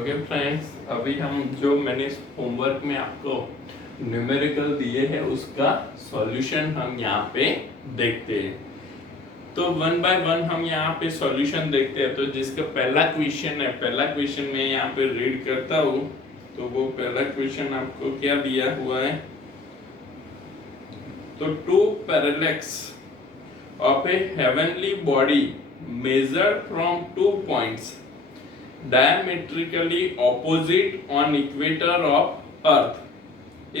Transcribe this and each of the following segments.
Okay friends, अभी हम जो मैंने होमवर्क में आपको न्यूमेरिकल दिए हैं उसका सॉल्यूशन हम यहाँ पे देखते हैं। तो वन बाय वन हम यहाँ पे सॉल्यूशन देखते हैं। तो जिसका पहला क्वेश्चन है, पहला क्वेश्चन मैं यहाँ पे रीड करता हूँ। तो वो पहला क्वेश्चन आपको क्या दिया हुआ है, तो two parallax of a heavenly body measured from 2 points diametrically opposite on equator of earth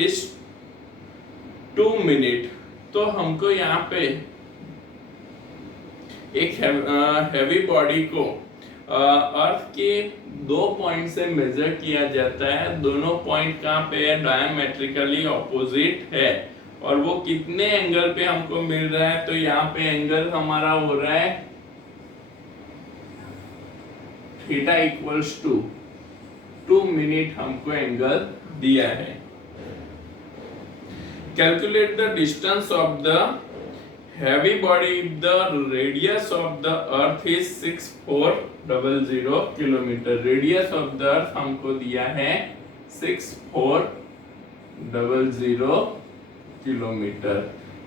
is 2 minute। तो हमको यहाँ पे एक हैवी बॉडी को अर्थ के 2 पॉइंट से मेजर किया जाता है। दोनों पॉइंट कहाँ पे है, डायमेट्रिकली ऑपोजिट है। और वो कितने एंगल पे हमको मिल रहा है, तो यहाँ पे एंगल हमारा हो रहा है थीटा इक्वल्स टू 2 मिनट हमको एंगल दिया है। Calculate the distance of the heavy body if the radius of the earth is 6400 kilometre. Radius of the earth हमको दिया है 6400 किलोमीटर।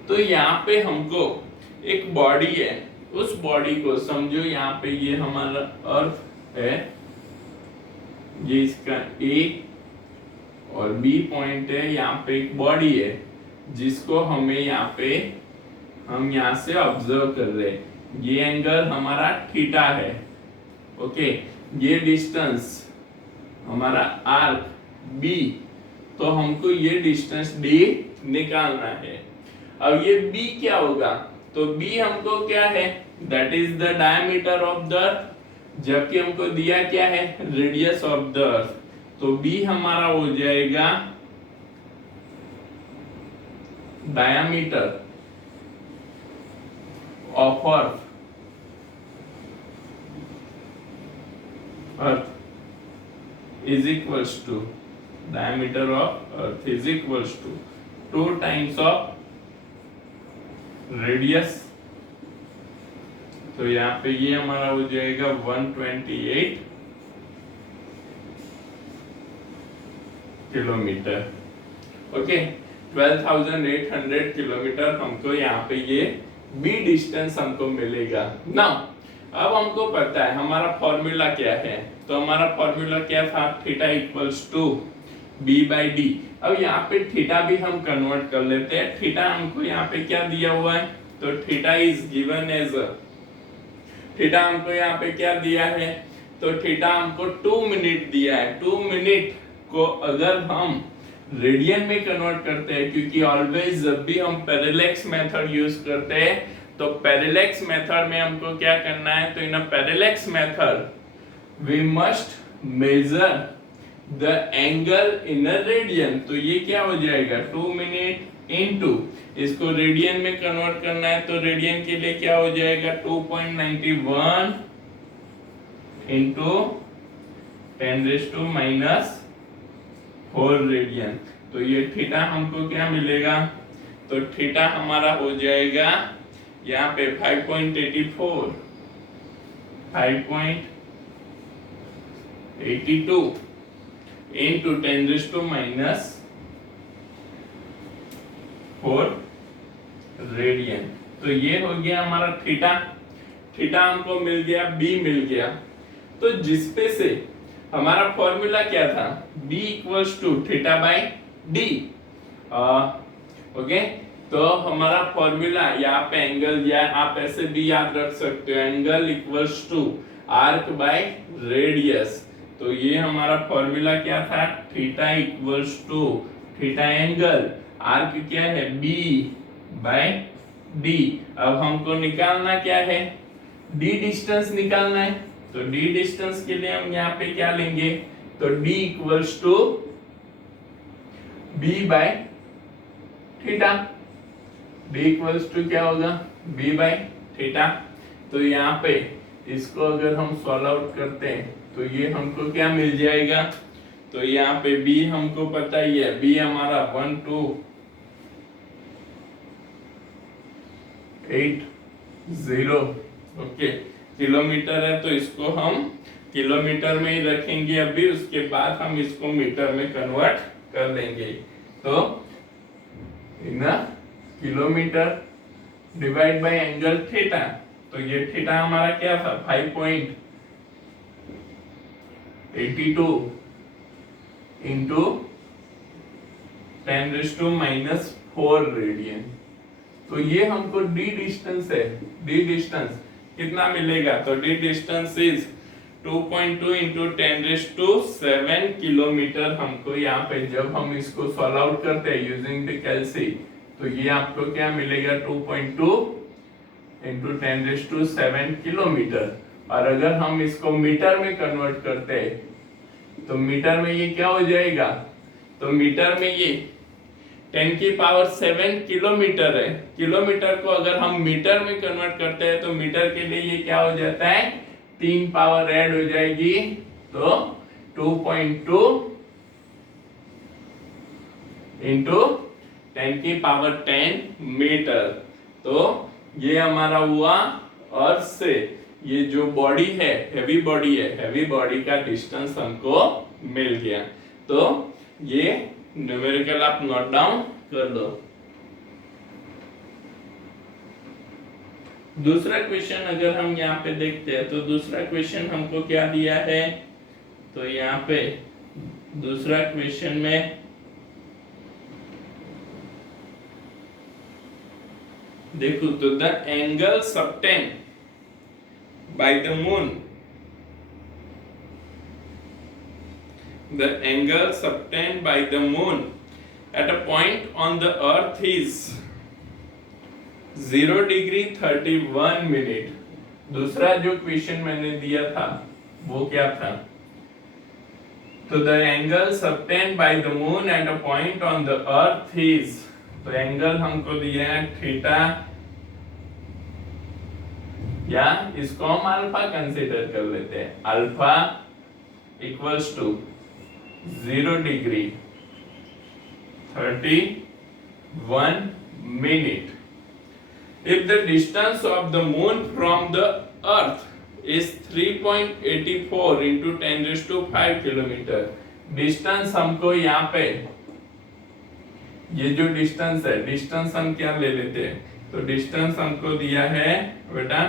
तो यहाँ पे हमको एक बॉडी है, उस बॉडी को समझो यहाँ पे ये हमारा अर्थ है, ये इसका ए और बी पॉइंट है। यहाँ पे एक बॉडी है जिसको हमें यहाँ पे हम यहाँ से ऑब्जर्व कर रहे हैं। ये एंगल हमारा थीटा है, ओके। ये डिस्टेंस हमारा आर्क बी, तो हमको ये डिस्टेंस डी निकालना है। अब ये बी क्या होगा, तो बी हमको क्या है, that is the diameter of the earth, जबकि हमको दिया क्या है, रेडियस ऑफ द अर्थ। तो बी हमारा हो जाएगा diameter of earth is equals to diameter of earth is equals to 2 times of radius। तो यहाँ पे ये हमारा हो जाएगा 128 किलोमीटर, ओके। 12,800 किलोमीटर हमको यहाँ पे ये बी डिस्टेंस हमको मिलेगा ना। अब हमको पता है हमारा फॉर्मूला क्या है, तो हमारा फॉर्मूला क्या था, theta equals to B by D. अब यहाँ पे थीटा भी हम कन्वर्ट कर लेते हैं। थीटा हमको यहाँ पे क्या दिया हुआ है, तो theta is given as, theta हमको यहाँ पे क्या दिया है, तो थीटा हमको 2 मिनट दिया है। 2 मिनट को अगर हम रेडियन में कन्वर्ट करते हैं, क्योंकि ऑलवेज जब भी हम पैरेलैक्स मेथड यूज करते हैं, तो पैरेलैक्स मेथड में हमको क्या करना है, तो in a parallax method we must measure the angle in a radian. तो ये क्या हो जाएगा, 2 मिनट इनटू, इसको रेडियन में कन्वर्ट करना है, तो रेडियन के लिए क्या हो जाएगा, 2.91 इनटू 10⁻⁴ रेडियन। तो ये थीटा हमको क्या मिलेगा, तो थीटा हमारा हो जाएगा यहाँ पे 5.82 इनटू 10⁻⁴ रेडियन। तो ये हो गया हमारा थीटा। थीटा हमको मिल गया, बी मिल गया। तो जिसपे से हमारा फॉर्मूला क्या था, b equals to theta by D, okay. तो हमारा फॉर्मूला यहाँ पे एंगल, या आप ऐसे भी याद रख सकते हो, angle equals to arc by radius. तो ये हमारा फॉर्मूला क्या था, theta equals to theta angle, arc क्या है, b बाय डी। अब हमको निकालना क्या है, d डिस्टेंस निकालना है। तो d डिस्टेंस के लिए हम यहाँ पे क्या लेंगे, तो d equals to b by theta. d equals to क्या होगा, b बाय थीटा। तो यहाँ पे इसको अगर हम सॉल्व आउट करते हैं, तो ये हमको क्या मिल जाएगा, तो यहाँ पे b हमको पता ही है, b हमारा 1280, ओके, किलोमीटर है। तो इसको हम किलोमीटर में ही रखेंगे अभी, उसके बाद हम इसको मीटर में कन्वर्ट कर लेंगे। तो इन kilometre divide by angle theta, तो ये थीटा हमारा क्या था 5.82 इंटू 10⁻⁻⁴ रेडियन। तो ये हमको डी डिस्टेंस है, डी डिस्टेंस कितना मिलेगा, तो D distance is 2.2 into 10⁻⁷ kilometre. हमको यहाँ पे जब हम इसको सॉल्व आउट करते हैं यूजिंग द कैलसी, तो ये आपको क्या मिलेगा 2.2 इंटू 10⁻⁷ किलोमीटर। और अगर हम इसको मीटर में कन्वर्ट करते हैं तो मीटर में ये क्या हो जाएगा, तो मीटर में ये 10⁻⁷ किलोमीटर है। किलोमीटर को अगर हम मीटर में कन्वर्ट करते हैं तो मीटर के लिए ये क्या हो जाता है, 3 पावर ऐड हो जाएगी, तो 2.2 इंटू 10⁻⁻10 मीटर। तो ये हमारा हुआ, और से ये जो बॉडी है, हैवी बॉडी है, हैवी बॉडी का डिस्टेंस हमको मिल गया। तो ये न्यूमेरिकल आप नोट डाउन कर लो। दूसरा क्वेश्चन अगर हम यहाँ पे देखते हैं तो दूसरा क्वेश्चन हमको क्या दिया है, तो यहाँ पे दूसरा क्वेश्चन में देखो, तो the angle subtend by the moon, the angle subtended by the moon at a point on the earth is 0 degree 31 minute। दूसरा जो क्वेश्चन मैंने दिया था वो क्या था, तो the angle subtended by the moon at a point on the earth is, तो एंगल हमको दिया है थीटा, या इसको हम अल्फा कंसीडर कर लेते हैं, alpha equals to 0 degree 31 minute। If the distance of the moon from the earth is 3.84 into 10⁵ kilometre, distance हमको यहाँ पे ये जो डिस्टेंस है, डिस्टेंस हम क्या ले लेते हैं, तो डिस्टेंस हमको दिया है बेटा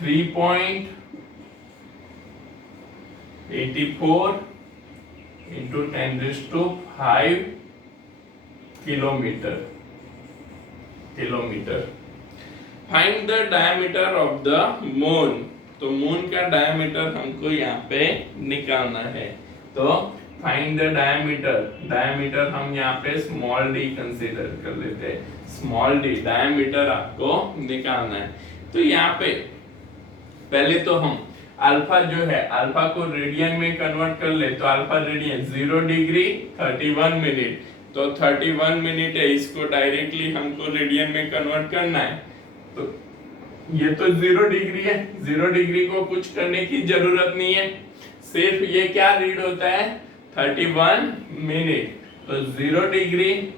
3.84 into 10⁵ kilometre. Find the diameter of the moon, तो मून का डायमीटर हमको यहाँ पे निकालना है। तो फाइंड द डायमीटर, डायमीटर हम यहाँ पे स्मॉल डी कंसीडर कर लेते हैं, स्मॉल डी डायमीटर आपको निकालना है। तो यहाँ पे पहले तो हम अल्फा जो है, अल्फा को रेडियन में कन्वर्ट कर ले, तो अल्फा रेडियन 0 डिग्री 31 मिनट, तो 31 मिनट है, इसको डायरेक्टली हमको रेडियन में कन्वर्ट करना है। तो ये तो 0 डिग्री है, 0 डिग्री को कुछ करने की जरूरत नहीं है, सिर्फ ये क्या रीड होता है 31 मिनट। तो 0 डिग्री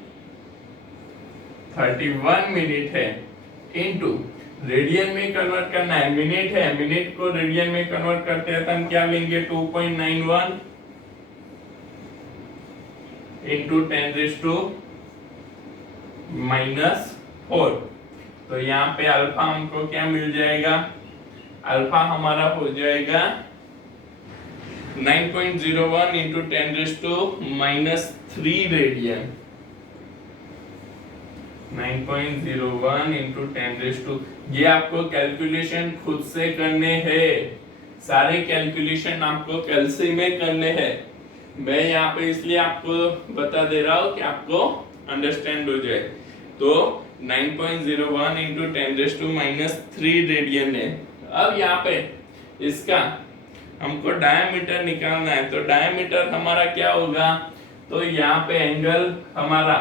31 मिनट है इनटू रेडियन में कन्वर्ट करना है, मिनट है, मिनट को रेडियन में कन्वर्ट करते हैं तो हम क्या लेंगे 2.91 इंटू 10⁻⁴। तो यहाँ पे अल्फा हमको क्या मिल जाएगा, अल्फा हमारा हो जाएगा 9.01 इंटू 10⁻³ रेडियन, 9.01 इंटू 10⁻²। ये आपको कैलकुलेशन खुद से करने हैं, सारे कैलकुलेशन आपको कैलसी में करने हैं। मैं यहाँ पे इसलिए आपको बता दे रहा हूँ कि आपको अंडरस्टैंड हो जाए। तो 9.01 इंटू 10⁻³ रेडियन है। अब यहाँ पे इसका हमको डायमीटर निकालना है, तो डायमीटर हमारा क्या होगा, तो यहाँ पे एंगल हमारा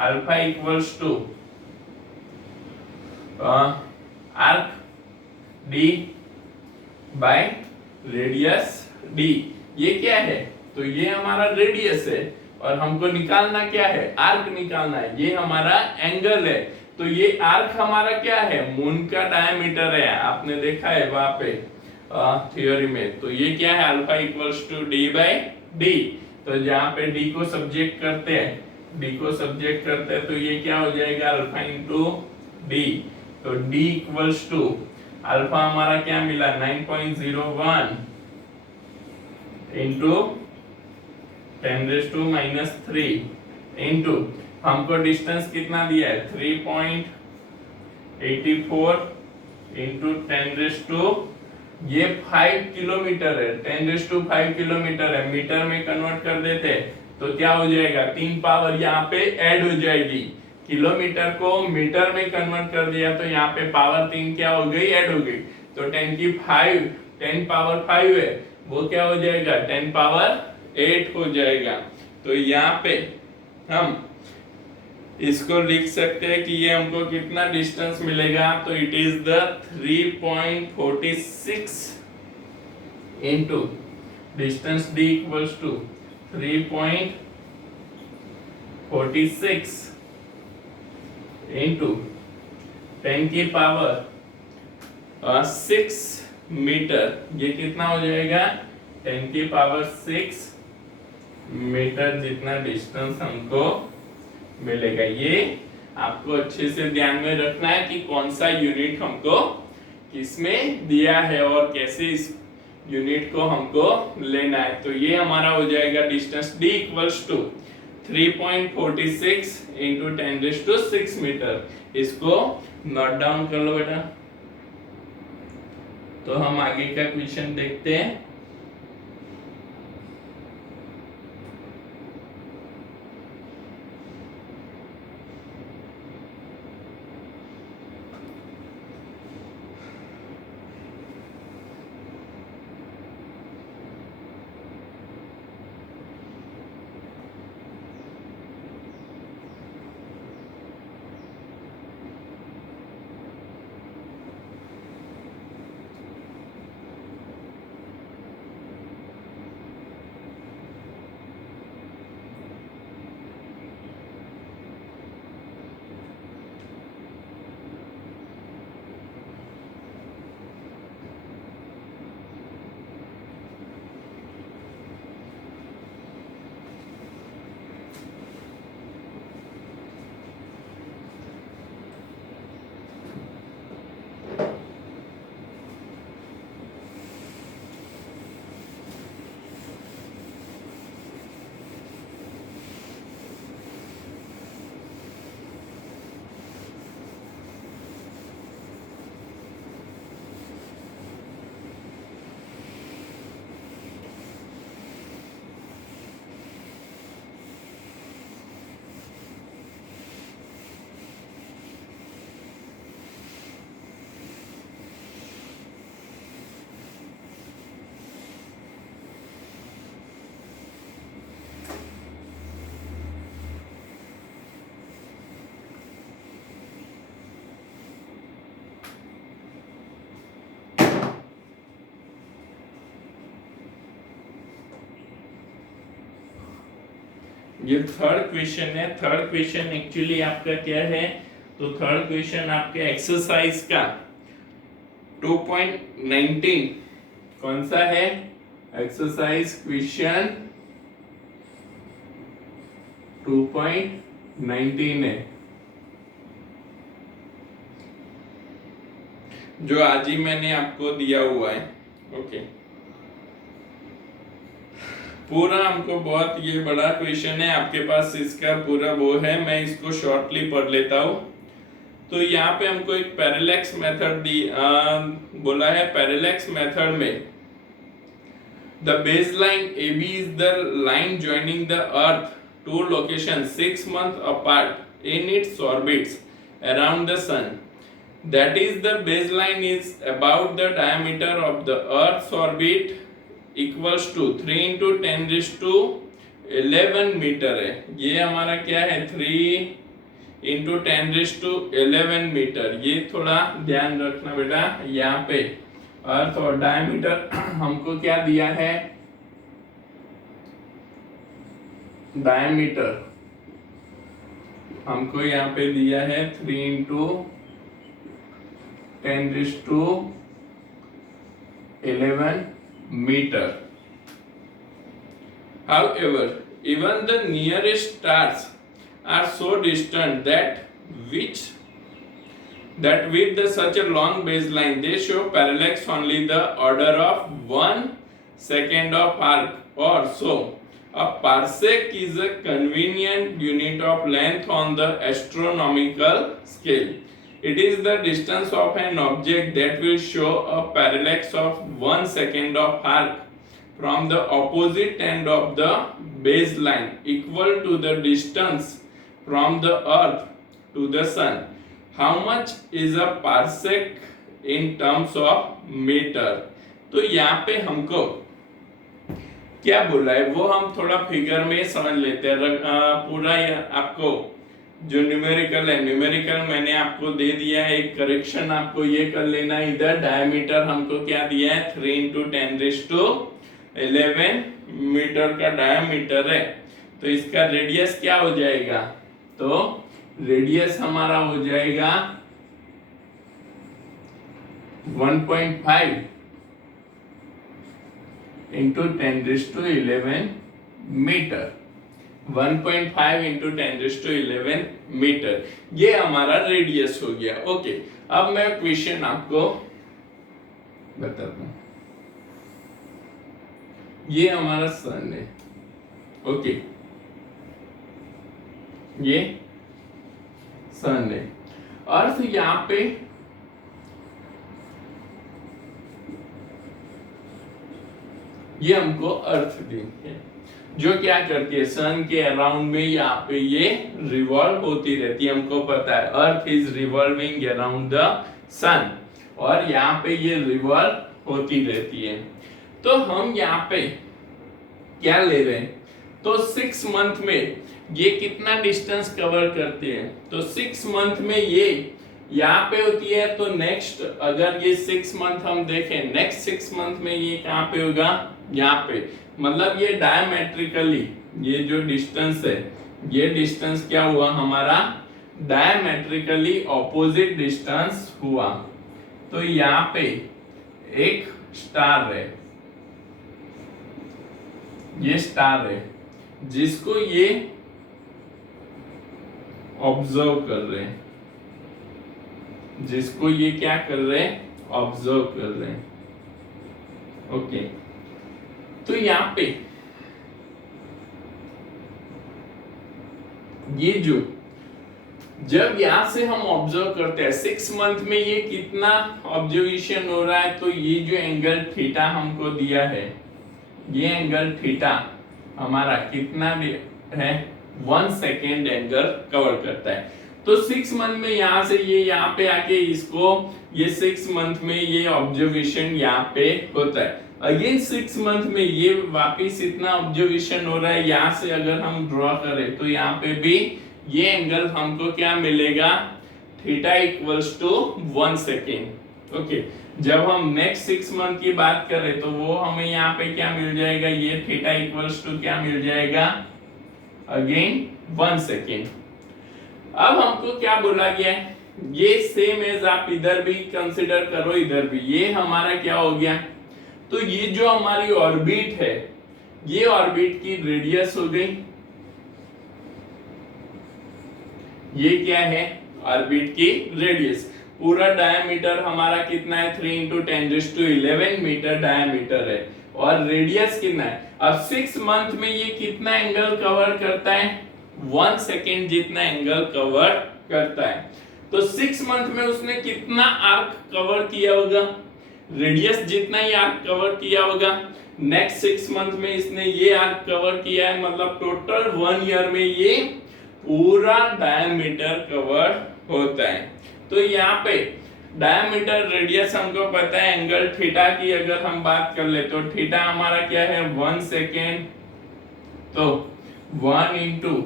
alpha equals to arc D by radius D. ये क्या है, तो ये हमारा रेडियस है और हमको निकालना क्या है, आर्क निकालना है। ये हमारा एंगल है, तो ये आर्क हमारा क्या है, मून का डायमीटर है, आपने देखा है वहां पे। थ्योरी में। तो ये क्या है, alpha equals to D by D. तो जहां पे डी को सब्जेक्ट करते हैं, तो ये क्या हो जाएगा, अल्फा इंटू डी। तो डी इक्वल्स टू अल्फा हमारा क्या मिला 9.01 इंटू 10⁻³ इंटू हमको डिस्टेंस कितना दिया है 3.84 इंटू 10⁻, ये 5 किलोमीटर है, 10⁵ किलोमीटर है, मीटर में कन्वर्ट कर देते तो क्या हो जाएगा, 3 पावर यहाँ पे ऐड हो जाएगी। किलोमीटर को मीटर में कन्वर्ट कर दिया तो यहाँ पे पावर 3 क्या हो गई, ऐड हो गई। तो 10 पावर 5 है, वो क्या हो जाएगा 10 पावर 8 हो जाएगा। तो यहाँ पे हम इसको लिख सकते हैं कि ये हमको कितना डिस्टेंस मिलेगा, तो it is the 3.46 into distance d equals to 3.46 into 10 की पावर 6 मीटर, ये कितना हो जाएगा 10 की पावर 6 मीटर जितना डिस्टेंस हमको मिलेगा। ये आपको अच्छे से ध्यान में रखना है कि कौन सा यूनिट हमको किसमें दिया है और कैसे इस यूनिट को हमको लेना है। तो ये हमारा हो जाएगा distance d equals to 3.46 into 10⁶ metre. इसको नोट डाउन कर लो बेटा। तो हम आगे का क्वेश्चन देखते हैं। ये थर्ड क्वेश्चन है। थर्ड क्वेश्चन एक्चुअली आपका क्या है, तो थर्ड क्वेश्चन आपके एक्सरसाइज का 2.19 कौन सा है, एक्सरसाइज क्वेश्चन 2.19 है, जो आज ही मैंने आपको दिया हुआ है। ओके, पूरा हमको बहुत ये बड़ा क्वेश्चन है, आपके पास इसका पूरा वो है, मैं इसको शॉर्टली पढ़ लेता हूँ। तो यहाँ पे हमको एक पैरेलैक्स मेथड बोला है। पैरेलैक्स मेथड में the baseline AB is the line joining the earth to location 6 months apart in its orbits around the sun, that is the baseline is about the diameter of the earth's orbit equals to 3 into 10⁻11 metre है। ये हमारा क्या है 3 into 10⁻11 metre. ये थोड़ा ध्यान रखना बेटा, यहाँ पे अर्थ और डायमीटर हमको क्या दिया है, डायमीटर हमको यहाँ पे दिया है 3 into 10⁻ 11 meter. However, even the nearest stars are so distant that with such a long baseline they show parallax only the order of 1 second of arc or so. A parsec is a convenient unit of length on the astronomical scale. It is the distance of an object that will show a parallax of 1 second of arc from the opposite end of the baseline equal to the distance from the earth to the sun. How much is a parsec in terms of meter? तो यहाँ पे हमको क्या बोला है वो हम थोड़ा फिगर में समझ लेते हैं। पूरा आपको जो न्यूमेरिकल है, न्यूमेरिकल मैंने आपको दे दिया है, एक करेक्शन आपको ये कर लेना है। इधर डायमीटर हमको क्या दिया है 3 × 10⁻11 मीटर का डायमीटर है, तो इसका रेडियस क्या हो जाएगा, तो रेडियस हमारा हो जाएगा 1.5 into 10⁻11 मीटर। 1.5 into 10⁻11 मीटर, ये हमारा रेडियस हो गया। ओके, अब मैं क्वेश्चन आपको बताता हूं। ये हमारा सन है, ओके, ये सन है। अर्थ यहाँ पे ये हमको अर्थ दी है जो क्या करती है सन के अराउंड में यहाँ पे ये रिवॉल्व होती रहती है। हमको पता है earth is revolving around the sun और यहाँ पे ये रिवॉल्व होती रहती है। तो हम यहाँ पे क्या ले रहे हैं, तो 6 मंथ में ये कितना डिस्टेंस कवर करते हैं, तो 6 मंथ में ये यहाँ पे होती है। तो नेक्स्ट अगर ये 6 मंथ हम देखें, नेक्स्ट 6 मंथ में ये कहाँ पे होगा, यहाँ पे, मतलब ये डायमेट्रिकली ये जो डिस्टेंस है, ये डिस्टेंस क्या हुआ हमारा डायमेट्रिकली ऑपोजिट डिस्टेंस हुआ। तो यहाँ पे एक स्टार है, ये स्टार है जिसको ये ऑब्जर्व कर रहे हैं, जिसको ये क्या कर रहे हैं, ऑब्जर्व कर रहे हैं। ओके, तो यहाँ पे ये जो जब यहां से हम ऑब्जर्व करते हैं 6 मंथ में ये कितना ऑब्जर्वेशन हो रहा है, तो ये जो एंगल थीटा हमको दिया है, ये एंगल थीटा हमारा कितना है 1 सेकेंड एंगल कवर करता है। तो 6 मंथ में यहां से ये यहाँ पे आके इसको ये 6 मंथ में ये ऑब्जर्वेशन यहाँ पे होता है। अगेन 6 मंथ में ये वापिस इतना ऑब्जर्वेशन हो रहा है। यहाँ से अगर हम ड्रॉ करें तो यहाँ पे भी ये एंगल हमको क्या मिलेगा, theta equals to 1 second. Okay, जब हम नेक्स्ट 6 मंथ की बात करें तो वो हमें यहाँ पे क्या मिल जाएगा, ये थीटा इक्वल्स टू क्या मिल जाएगा, अगेन 1 सेकेंड। अब हमको क्या बोला गया है, ये सेम एज आप इधर भी कंसिडर करो, इधर भी ये हमारा क्या हो गया, तो ये जो हमारी ऑर्बिट है, ये ऑर्बिट की रेडियस हो गई, ये क्या है ऑर्बिट की रेडियस। पूरा डायमीटर हमारा कितना है 3 × 10⁻11 मीटर डायमीटर है और रेडियस कितना है। अब 6 मंथ में ये कितना एंगल कवर करता है, 1 सेकेंड जितना एंगल कवर करता है। तो 6 मंथ में उसने कितना आर्क कवर किया होगा, रेडियस जितना ही आर्क कवर किया होगा। नेक्स्ट 6 मंथ में इसने ये आर्क कवर किया है, मतलब टोटल 1 ईयर में ये पूरा डायमीटर कवर होता है। तो यहाँ पे डायमीटर रेडियस हमको पता है, एंगल थीटा की अगर हम बात कर ले तो थीटा हमारा क्या है 1 सेकेंड। तो 1 ×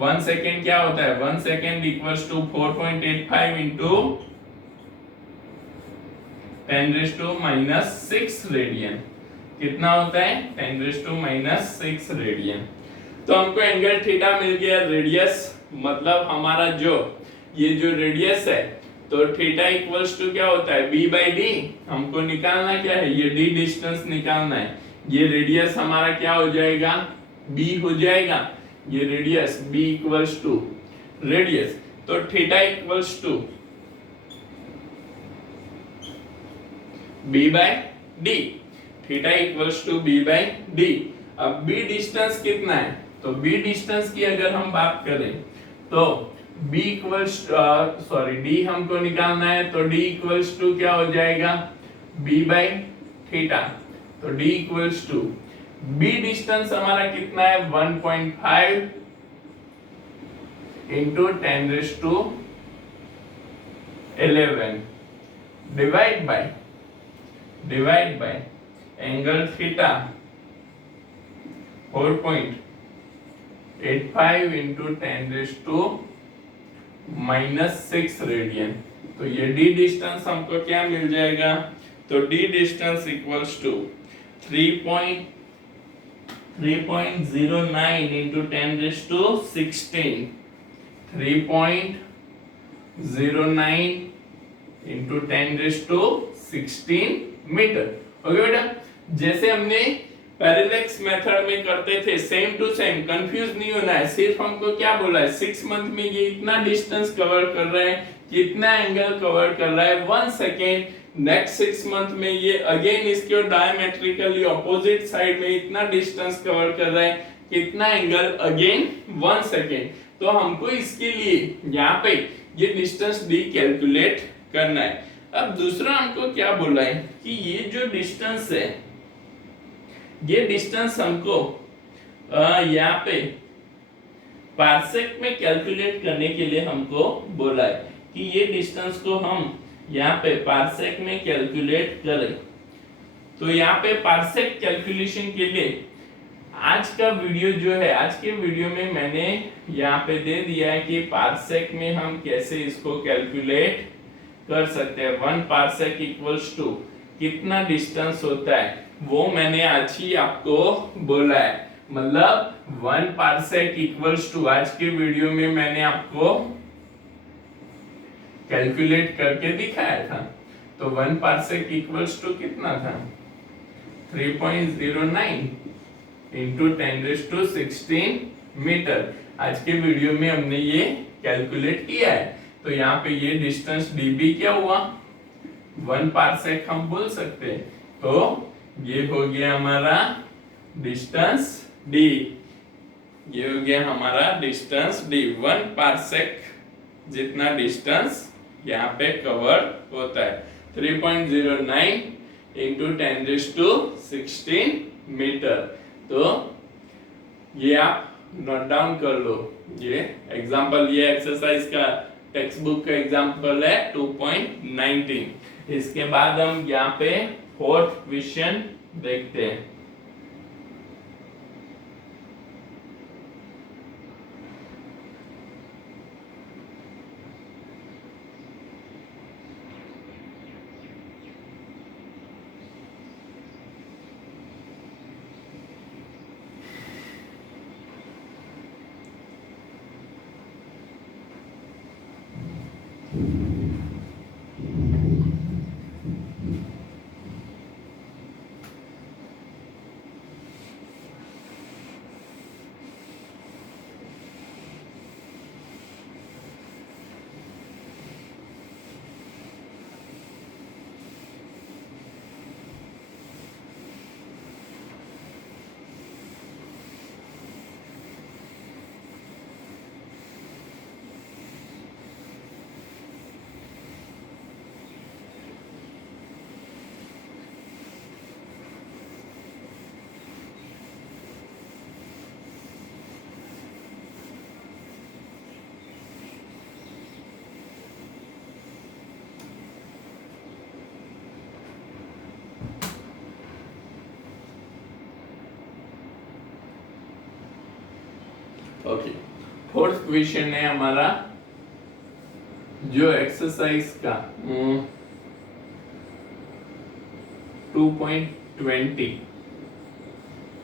1 सेकेंड क्या होता है, 1 सेकेंड इक्वल्स टू 4.85 × 10⁻⁻6 रेडियन। कितना होता है 10⁻⁻6 रेडियन। तो हमको एंगल थीटा मिल गया, रेडियस मतलब हमारा जो ये जो रेडियस है, तो थीटा इक्वल्स टू क्या होता है b बाई डी। हमको निकालना क्या है, ये d डिस्टेंस निकालना है। ये रेडियस हमारा क्या हो जाएगा, b हो जाएगा। ये radius b equals to radius, तो theta equals to b by D. Theta equals to b by D. अब b डिस्टेंस कितना है, तो b डिस्टेंस की अगर हम बात करें तो b इक्वल्स d हमको निकालना है, तो d इक्वल्स टू क्या हो जाएगा, b बाई थीटा। तो d equals to b distance हमारा कितना है 1.5 into 10⁻11 divide by angle theta 4.85 into 10⁻⁻6 radian. तो ये d डिस्टेंस हमको क्या मिल जाएगा, तो d distance equals to 3.09 into 10⁻16 3.09 into 10⁻16 metre. Okay बेटा, जैसे हमने पैरेलैक्स मेथड में करते थे, सेम टू सेम, कंफ्यूज नहीं होना है। सिर्फ हमको क्या बोला है, 6 मंथ में ये इतना डिस्टेंस कवर कर रहा है, कितना एंगल कवर कर रहा है 1 सेकेंड। नेक्स्ट 6 मंथ में ये अगेन इसके डायमेट्रिकली ऑपोजिट साइड में इतना डिस्टेंस कवर कर रहा है, कितना एंगल, अगेन 1 सेकेंड। तो हमको इसके लिए यहाँ पे ये डिस्टेंस d कैलकुलेट करना है। अब दूसरा हमको क्या बोला है कि ये जो डिस्टेंस है, ये डिस्टेंस हमको यहाँ पे पार्सेक में कैलकुलेट करने के लिए हमको बोला है कि ये डिस्टेंस को हम यहाँ पे पार्सेक में कैलकुलेट करें। तो यहाँ पे पार्सेक कैलकुलेशन के लिए आज का वीडियो जो है, आज के वीडियो में मैंने यहाँ पे दे दिया है कि पार्सेक में हम कैसे इसको कैलकुलेट कर सकते हैं। 1 पार्सेक इक्वल्स टू कितना डिस्टेंस होता है, वो मैंने आज ही आपको बोला है। मतलब 1 पार्सेक इक्वल्स टू, आज के वीडियो में मैंने आपको कैलकुलेट करके दिखाया था। तो 1 पार्सेक इक्वल्स टू कितना था, 3.09 इंटू 10⁻16 मीटर। आज के वीडियो में हमने ये कैलकुलेट किया है। तो यहाँ पे ये डिस्टेंस db क्या हुआ, 1 पार्सेक हम बोल सकते हैं। तो ये हो गया हमारा डिस्टेंस d, ये हो गया हमारा डिस्टेंस d। 1 पार्सेक जितना डिस्टेंस यहाँ पे कवर होता है, 3.09 इंटू 10⁻16 मीटर। तो ये आप नोट डाउन कर लो। ये एग्जांपल, ये एक्सरसाइज का टेक्स्ट बुक का एग्जांपल है 2.19। इसके बाद हम यहाँ पे 4th क्वेश्चन देखते हैं। ओके, 4th क्वेश्चन है हमारा जो एक्सरसाइज का 2.20,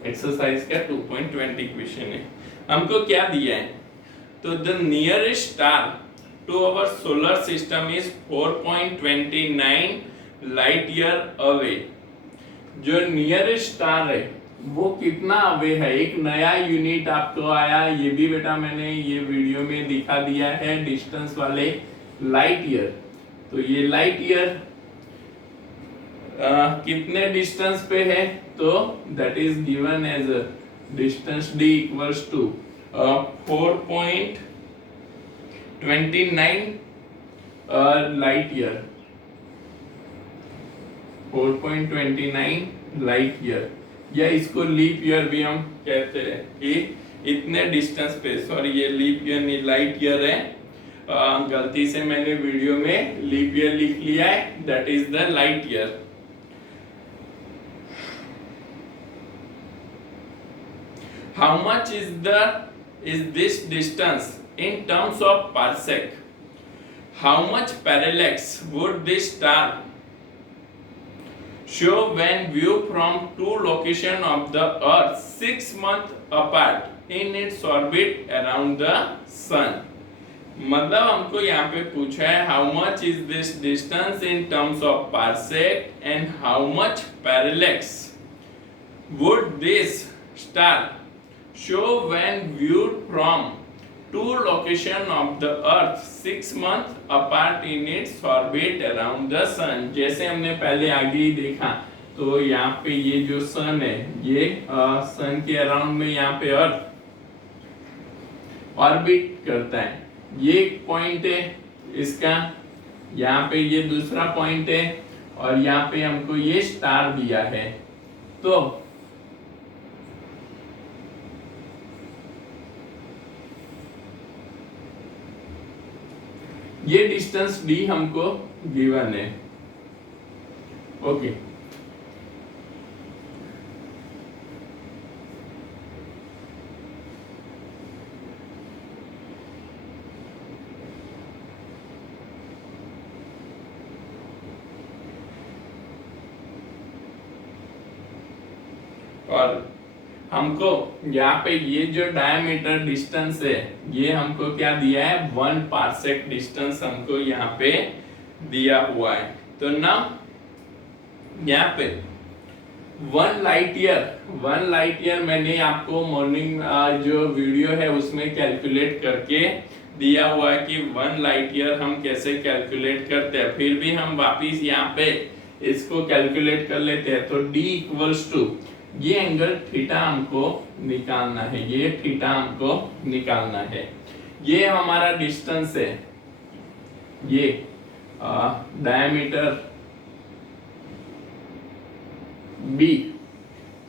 एक्सरसाइज का 2.20 क्वेश्चन है। हमको क्या दिया है, तो the nearest star to our solar system is 4.29 light year away. जो नियरेस्ट स्टार है वो कितना अवे है, एक नया यूनिट आपको आया, ये भी बेटा मैंने ये वीडियो में दिखा दिया है डिस्टेंस वाले लाइट ईयर। तो ये लाइट ईयर कितने डिस्टेंस पे है, तो that is given as distance d equals to 4.29 light year, 4.29 light year, या इसको लीप ईयर भी हम कहते हैं कि इतने डिस्टेंस पे, सॉरी ये लीप ईयर नहीं लाइट ईयर है, गलती से मैंने वीडियो में लीप ईयर लिख लिया है, that is the light year. How much is this distance in terms of parsec? How much parallax would this star show when viewed from two locations of the Earth 6 months apart in its orbit around the Sun? मतलब हमको यहाँ पे पूछा है how much is this distance in terms of parsec and how much parallax would this star show when viewed from two locations of the Earth 6 months apart in its orbit around the Sun। जैसे हमने पहले आगे ही देखा, तो यहाँ पे ये जो सन है ये सन के अराउंड में यहाँ पे अर्थ ऑर्बिट करता है, ये एक पॉइंट है इसका, यहाँ पे ये दूसरा पॉइंट है, और यहाँ पे हमको ये स्टार दिया है। तो ये डिस्टेंस d हमको गिवन है। ओके, और हमको यहाँ पे ये जो डायमीटर डिस्टेंस है ये हमको क्या दिया है, 1 पार्सेक डिस्टेंस हमको यहाँ पे दिया हुआ है। तो ना यहाँ पे 1 लाइट ईयर मैंने आपको मॉर्निंग जो वीडियो है उसमें कैलकुलेट करके दिया हुआ है कि 1 लाइट ईयर हम कैसे कैलकुलेट करते हैं, फिर भी हम वापिस यहाँ पे इसको कैलकुलेट कर लेते हैं। तो d इक्वल्स टू ये एंगल थीटा हमको निकालना है, ये थीटा हमको निकालना है, ये हमारा डिस्टेंस है, ये डायमीटर b,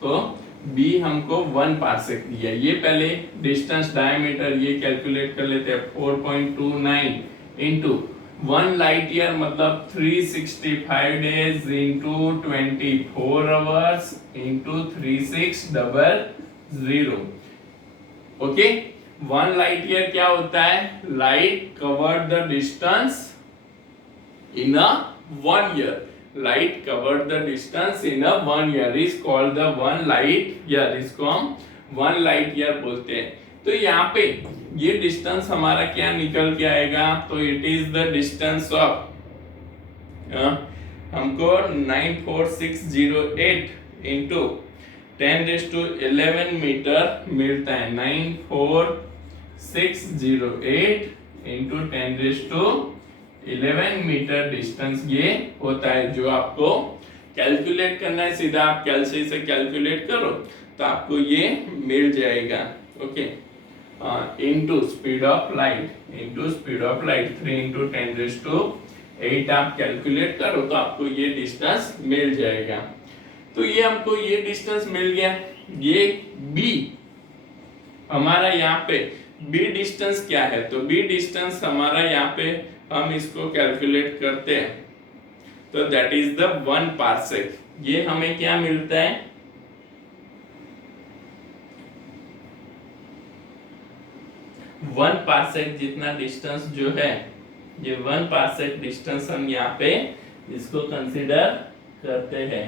तो b हमको 1 पार्सेक दिया। ये पहले डिस्टेंस डायमीटर ये कैलकुलेट कर लेते हैं, 4.29 इंटू 1 लाइट ईयर मतलब 365 days into 24 hours into 3600। Okay, 1 light year क्या होता है, light covered the distance in a 1 year, light covered the distance in a 1 year is called the 1 light year, इसको हम 1 लाइट ईयर बोलते हैं। तो यहाँ पे ये डिस्टेंस हमारा क्या निकल के आएगा, तो it is the distance of हमको 94608 इंटू 10⁻11 मीटर मिलता है, 94608 इंटू 10⁻11 मीटर डिस्टेंस ये होता है, जो आपको कैलकुलेट करना है। सीधा आप कैलसी से कैलकुलेट करो तो आपको ये मिल जाएगा। Okay, into speed of light 3 into 10⁻8 आप कैलकुलेट करो तो आपको ये डिस्टेंस मिल जाएगा। तो ये हमको ये डिस्टेंस मिल गया। ये b हमारा यहाँ पे b डिस्टेंस क्या है, तो b डिस्टेंस हमारा यहाँ पे हम इसको कैलकुलेट करते हैं, तो दैट इज द 1 पार्सेक। ये हमें क्या मिलता है, 1 पार्सेक जितना डिस्टेंस जो है, ये 1 पार्सेक डिस्टेंस हम यहाँ पे इसको कंसीडर करते हैं।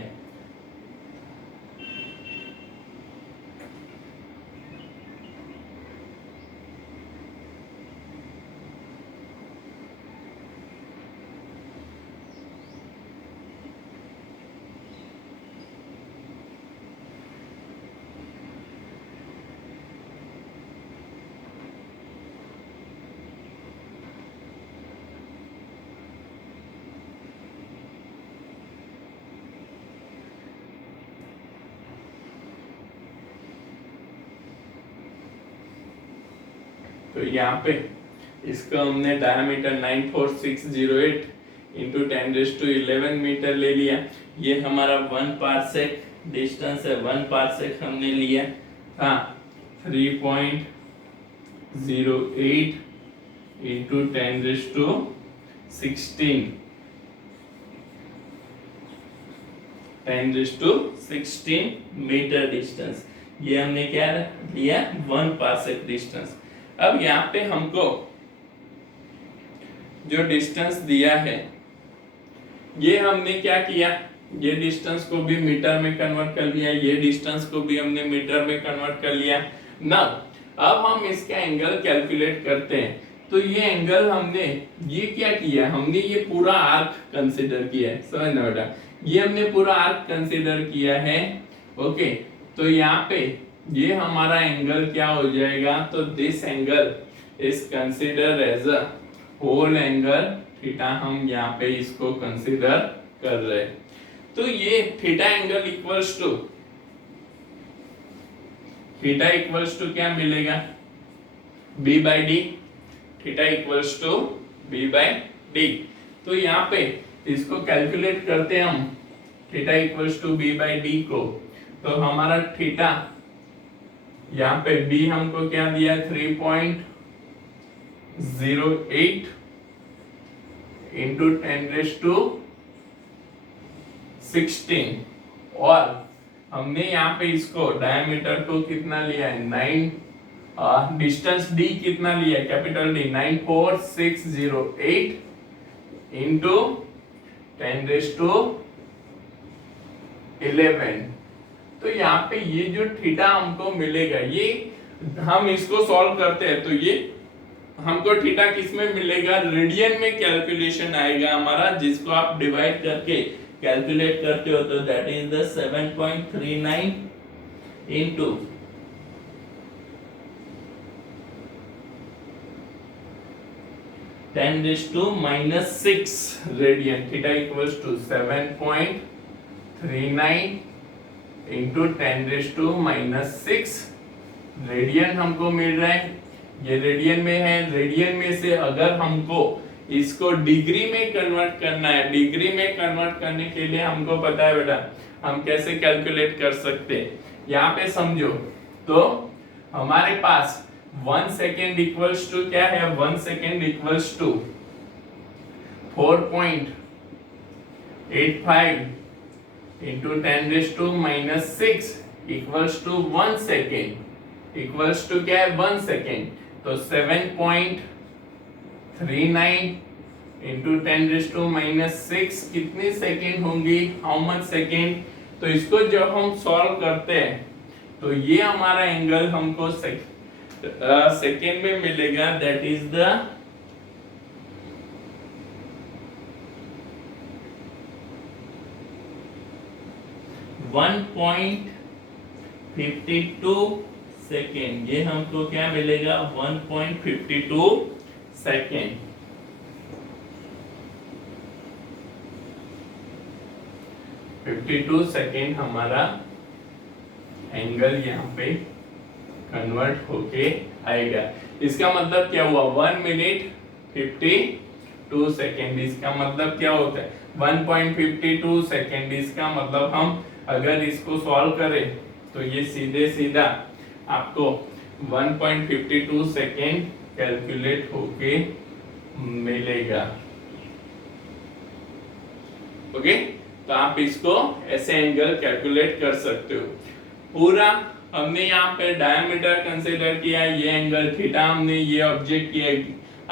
तो यहाँ पे इसको हमने डायमीटर 94608 इंटू 10⁻11 मीटर ले लिया। ये हमारा 1 पार्सेक डिस्टेंस है, 1 पार्सेक हमने लिया था 3.08 इंटू 10⁻16 मीटर डिस्टेंस। ये हमने क्या लिया 1 पार्सेक डिस्टेंस। अब यहाँ पे हमको जो डिस्टेंस दिया है ये हमने क्या किया, ये डिस्टेंस को भी मीटर में कन्वर्ट कर लिया, ये डिस्टेंस को भी हमने मीटर में कन्वर्ट कर लिया ना। अब हम इसका एंगल कैलकुलेट करते हैं। तो ये एंगल हमने ये क्या किया, हमने ये पूरा आर्क कंसीडर किया है, समझना बेटा, ये हमने पूरा आर्क कंसीडर किया है। ओके, तो यहाँ पे ये हमारा एंगल क्या हो जाएगा, तो this angle is consider as a whole angle theta. हम यहाँ पे इसको कंसीडर कर रहे हैं। तो ये थीटा एंगल इक्वल्स टू क्या मिलेगा, b by D. Theta equals to b by D. तो यहाँ पे इसको कैलकुलेट करते हैं हम, theta equals to b by D को। तो हमारा थीटा यहाँ पे b हमको क्या दिया 3.08 इंटू 10⁻16 और हमने यहाँ पे इसको डायमीटर को कितना लिया है 9, डिस्टेंस d कितना लिया है कैपिटल D 94608 इंटू 10⁻11। तो यहाँ पे ये जो थीटा हमको मिलेगा, ये हम इसको सॉल्व करते हैं तो ये हमको थीटा किस में मिलेगा, रेडियन में कैलकुलेशन आएगा हमारा, जिसको आप डिवाइड करके कैलकुलेट करते हो तो that is the 7.39 into 10⁻6 radian. Theta equals to 7.39 into 10⁻6 radian हमको मिल रहा है। ये रेडियन में है, रेडियन में से अगर हमको इसको डिग्री में कन्वर्ट करना है, डिग्री में कन्वर्ट करने के लिए हमको पता है बेटा हम कैसे कैलकुलेट कर सकते हैं। यहाँ पे समझो तो हमारे पास 1 सेकेंड इक्वल्स टू क्या है, 1 second equals to 4.85 into 10⁻6 equals to 1 second, equals to क्या है 1 सेकेंड। तो 7.39 इंटू 10⁻6 कितनी सेकेंड होंगी, हाउ मच सेकेंड। तो इसको जब हम सॉल्व करते हैं तो ये हमारा एंगल हमको सेकेंड में मिलेगा, दैट इज द 1.52 सेकेंड। ये हमको क्या मिलेगा 1.52 सेकेंड। सेकेंड हमारा एंगल यहाँ पे कन्वर्ट होके आएगा। इसका मतलब क्या हुआ 1 मिनट 52 सेकेंड। इसका मतलब क्या होता है 1.52 सेकेंड। इसका मतलब हम अगर इसको सॉल्व करें तो ये सीधे सीधा आपको 1.52 सेकेंड कैलकुलेट होके मिलेगा। ओके, तो आप इसको ऐसे एंगल कैलकुलेट कर सकते हो। पूरा हमने यहाँ पे डायमीटर कंसीडर किया, ये एंगल थीटा हमने ये ऑब्जेक्ट किया,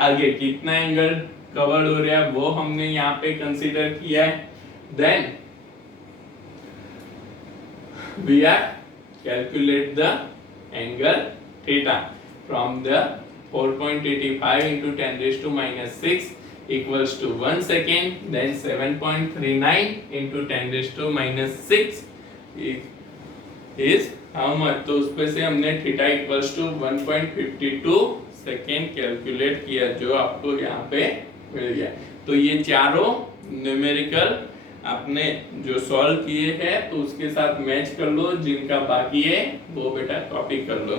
आगे कितना एंगल कवर्ड हो रहा है वो हमने यहाँ पे कंसीडर किया है। Then we are calculate the angle theta from the 4.85 into 10⁻6 equals to 1 second, then 7.39 into 10⁻6 is how much। तो उसपे से हमने theta equals to 1.52 second calculate किया, जो आपको यहाँ पे मिल गया। तो ये चारों न्यूमेरिकल आपने जो सॉल्व किए हैं तो उसके साथ मैच कर लो, जिनका बाकी है वो बेटा कॉपी कर लो।